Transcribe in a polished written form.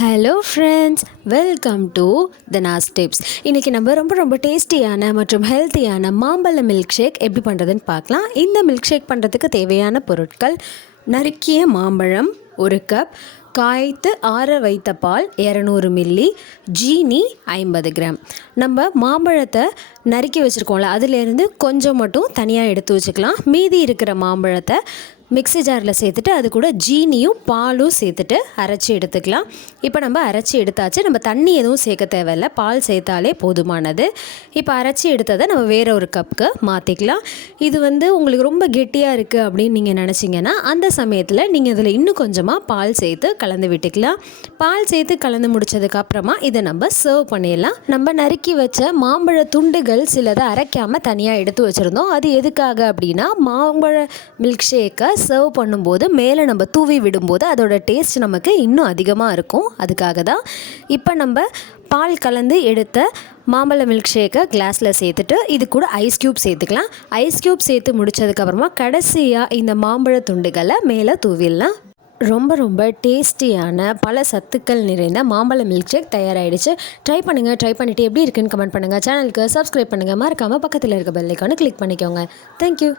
Hello friends, welcome to the Naz tips. இன்றைக்கி நம்ம ரொம்ப டேஸ்டியான மற்றும் ஹெல்த்தியான மாம்பழ மில்க் ஷேக் எப்படி பண்ணுறதுன்னு பார்க்கலாம். இந்த மில்க் ஷேக் பண்ணுறதுக்கு தேவையான பொருட்கள்: நறுக்கிய மாம்பழம் 1 கப், காய்த்து ஆற வைத்த பால் 200 மில்லி, ஜீனி 50 கிராம். நம்ம மாம்பழத்தை நறுக்கி வச்சுருக்கோம்ல, அதுலேருந்து கொஞ்சம் மட்டும் தனியாக எடுத்து வச்சுக்கலாம். மீதி இருக்கிற மாம்பழத்தை மிக்ஸி ஜாரில் சேர்த்துட்டு அது கூட ஜீனியும் பாலும் சேர்த்துட்டு அரைச்சி எடுத்துக்கலாம். இப்போ நம்ம அரைச்சி எடுத்தாச்சு. நம்ம தண்ணி எதுவும் சேர்க்க தேவையில்லை, பால் சேர்த்தாலே போதுமானது. இப்போ அரைச்சி எடுத்ததை நம்ம வேறு ஒரு கப்புக்கு மாற்றிக்கலாம். இது உங்களுக்கு ரொம்ப கெட்டியாக இருக்குது அப்படின்னு நீங்கள் நினச்சிங்கன்னா அந்த சமயத்தில் நீங்கள் இதில் இன்னும் கொஞ்சமாக பால் சேர்த்து கலந்து விட்டுக்கலாம். பால் சேர்த்து கலந்து முடித்ததுக்கப்புறமா இதை நம்ம சர்வ் பண்ணிடலாம். நம்ம நறுக்கி வச்ச மாம்பழ துண்டுகள் சிலதை அரைக்காமல் தனியாக எடுத்து வச்சுருந்தோம். அது எதுக்காக அப்படின்னா, மாம்பழ மில்க் ஷேக்கை சர்வ் பண்ணும்போது மேலே நம்ம தூவி விடும்போது அதோட டேஸ்ட் நமக்கு இன்னும் அதிகமாக இருக்கும். அதுக்காக தான். இப்போ நம்ம பால் கலந்து எடுத்த மாம்பழ மில்க் ஷேக்கை கிளாஸில் சேர்த்துட்டு இது கூட ஐஸ் க்யூப் சேர்த்துக்கலாம். ஐஸ் க்யூப் சேர்த்து முடித்ததுக்கப்புறமா கடைசியாக இந்த மாம்பழ துண்டுகளை மேலே தூவிடலாம். ரொம்ப டேஸ்டியான பல சத்துக்கள் நிறைந்த மாம்பழ மில்க் ஷேக் தயாராகிடுச்சு. ட்ரை பண்ணிவிட்டு எப்படி இருக்குன்னு கமெண்ட் பண்ணுங்கள். சேனலுக்கு சப்ஸ்கிரைப் பண்ணுங்கள். மறக்காமல் பக்கத்தில் இருக்க பெல் ஐக்கானை கிளிக் பண்ணிக்கோங்க. தேங்க்யூ.